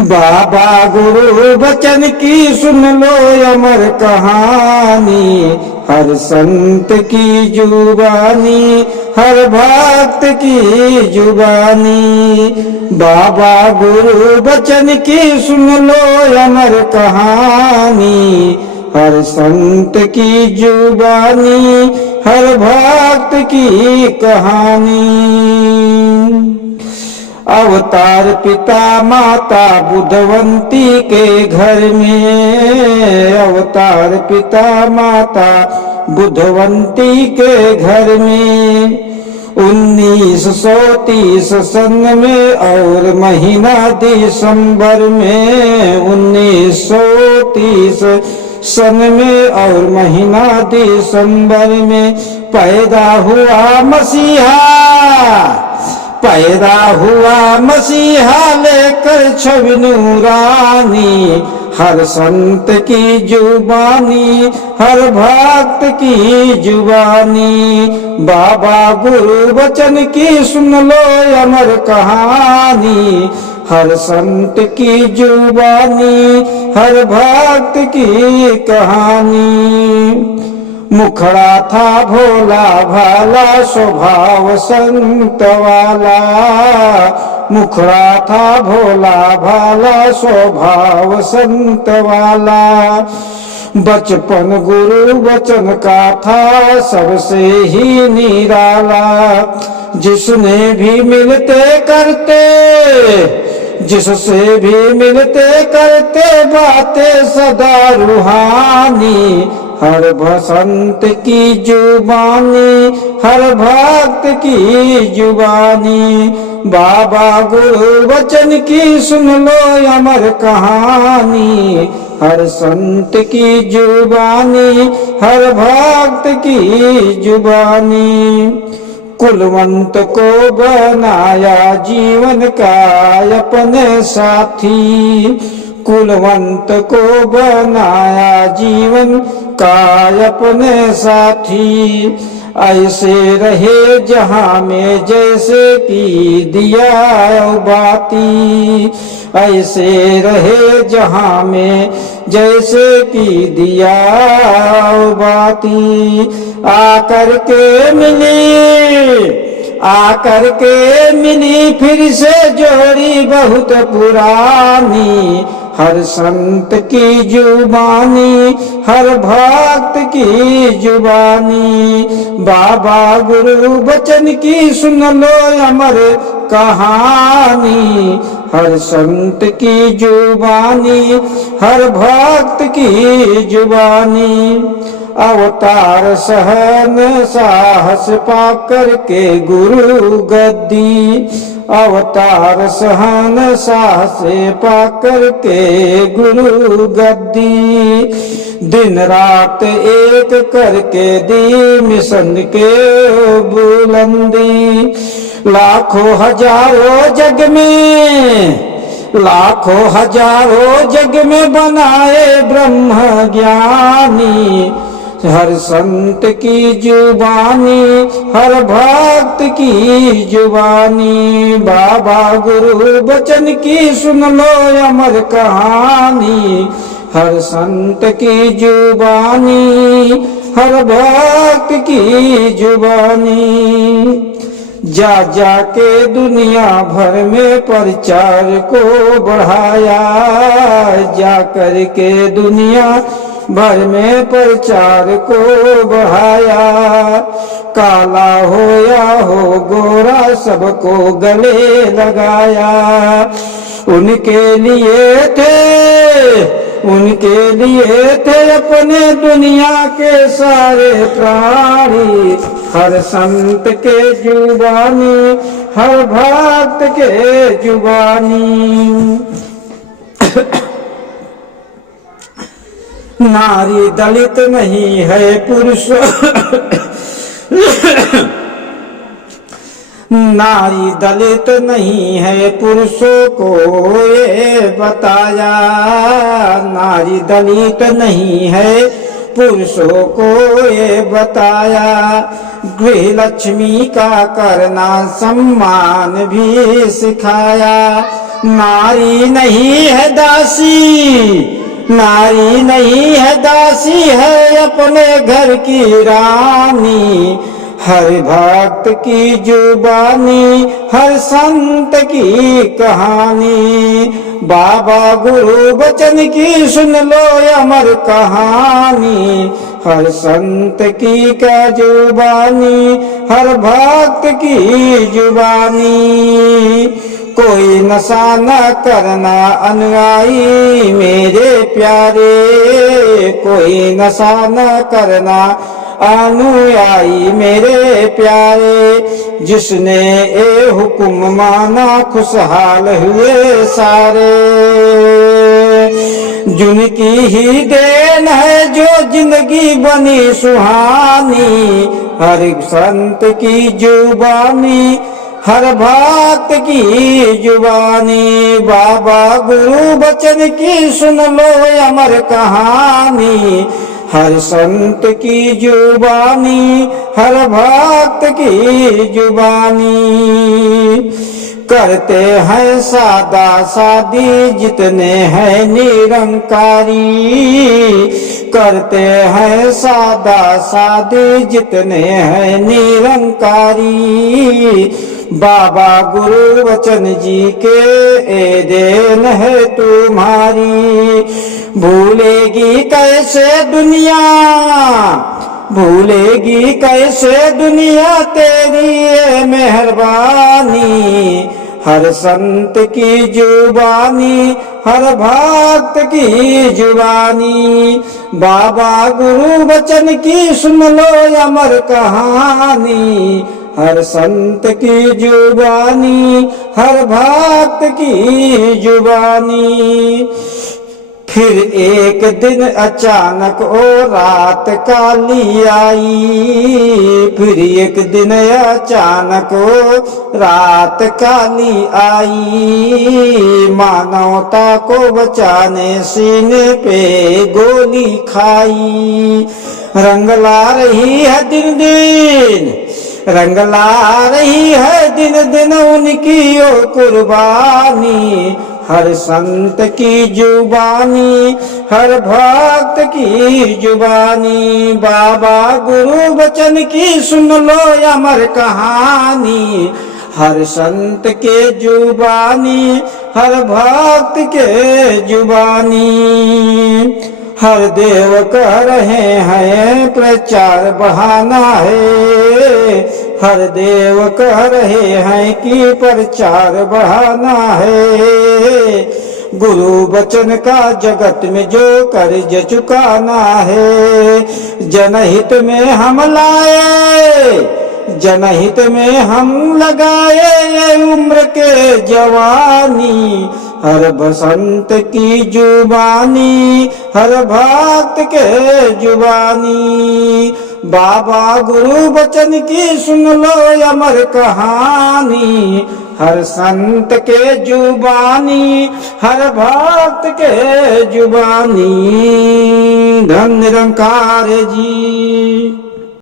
बाबा गुरु बचन की सुन लो अमर कहानी, हर संत की जुबानी, हर भक्त की जुबानी। बाबा गुरु बचन की सुन लो अमर कहानी, हर संत की जुबानी, हर भक्त की कहानी। अवतार पिता माता बुधवंती के घर में, अवतार पिता माता बुधवंती के घर में 1930 सन में और महीना दिसंबर में, 1930 सन में और महीना दिसंबर में पैदा हुआ मसीहा, पैदा हुआ मसीहा लेकर छवि नूरानी, हर संत की जुबानी, हर भक्त की जुबानी। बाबा गुरु वचन की सुन लो अमर कहानी, हर संत की जुबानी, हर भक्त की कहानी। मुखड़ा था भोला भाला स्वभाव संत वाला, मुखड़ा था भोला भाला स्वभाव संत वाला। बचपन गुरु वचन का था सबसे ही निराला, जिसने भी मिलते करते, जिससे भी मिलते करते बातें सदा रूहानी, हर बसंत की जुबानी, हर भक्त की जुबानी। बाबा गुरु वचन की सुन लो अमर कहानी, हर संत की जुबानी, हर भक्त की जुबानी। कुलवंत को बनाया जीवन का अपने साथी, कुलवंत को बनाया जीवन का अपने साथी। ऐसे रहे जहां में जैसे कि दिया बाती, ऐसे रहे जहां में जैसे कि दिया बाती। आकर के मिली, आकर के मिली फिर से जोड़ी बहुत पुरानी, हर संत की जुबानी, हर भक्त की जुबानी। बाबा गुरु वचन की सुन लो अमर कहानी, हर संत की जुबानी, हर भक्त की जुबानी। अवतार सहन साहस पाकर के गुरु गद्दी, अवतार सहन साहस पाकर के गुरु गद्दी। दिन रात एक करके दी मिशन के बुलंदी, लाखों हजारों जग में, लाखों हजारों जग में बनाए ब्रह्म ज्ञानी, हर संत की जुबानी, हर भक्त की जुबानी। बाबा गुरु वचन की सुन लो अमर कहानी, हर संत की जुबानी, हर भक्त की जुबानी। जा जाके दुनिया भर में प्रचार को बढ़ाया, जा करके दुनिया भर में प्रचार को बढ़ाया। काला हो या हो गोरा सबको गले लगाया, उनके लिए थे, उनके लिए थे अपने दुनिया के सारे प्राणी, हर संत के जुबानी, हर भक्त के जुबानी। नारी दलित नहीं है पुरुष, नारी दलित नहीं है पुरुषों को ये बताया, नारी दलित नहीं है पुरुषों को ये बताया। गृह लक्ष्मी का करना सम्मान भी सिखाया, नारी नहीं है दासी, नारी नहीं है दासी, है अपने घर की रानी। हर भक्त की जुबानी, हर संत की कहानी, बाबा गुरु बचन की सुन लो अमर कहानी। हर संत की क्या जुबानी, हर भक्त की जुबानी। कोई नशा न करना अनुयायी मेरे प्यारे, कोई नशा न करना अनुयायी मेरे प्यारे। जिसने ए हुक्म माना खुशहाल हुए सारे। जिनकी ही देन है जो जिंदगी बनी सुहानी, हर संत की जुबानी, हर भक्त की जुबानी। बाबा गुरु बचन की सुन लो अमर कहानी। हर संत की जुबानी, हर भक्त की जुबानी। करते हैं सादा सादी जितने हैं निरंकारी, करते हैं सादा सादी जितने हैं निरंकारी। बाबा गुरु वचन जी के ए देन है तुम्हारी। भूलेगी कैसे दुनिया, भूलेगी कैसे दुनिया तेरी ये मेहरबानी। हर संत की जुबानी, हर भक्त की जुबानी। बाबा गुरु वचन की सुन लो अमर कहानी। हर संत की जुबानी, हर भक्त की जुबानी। फिर एक दिन अचानक ओ रात काली आई, फिर एक दिन अचानक ओ रात काली आई। मानवता को बचाने सीने पे गोली खाई। रंग ला रही है दिन दिन, रंग ला रही है दिन दिन उनकी ओ कुर्बानी। हर संत की जुबानी, हर भक्त की जुबानी। बाबा गुरु वचन की सुन लो अमर कहानी। हर संत के जुबानी, हर भक्त के जुबानी। हर देव कह रहे हैं प्रचार बहाना है, हर देव कह रहे हैं कि प्रचार बढ़ाना है। गुरु वचन का जगत में जो कर्ज चुकाना है। जनहित में हम लाए, जनहित में हम लगाए ये उम्र के जवानी। हर बसंत की जुबानी, हर भक्त के जुबानी। बाबा गुरु वचन की सुन लो अमर कहानी। हर संत के जुबानी, हर भक्त के जुबानी। धन निरंकार जी।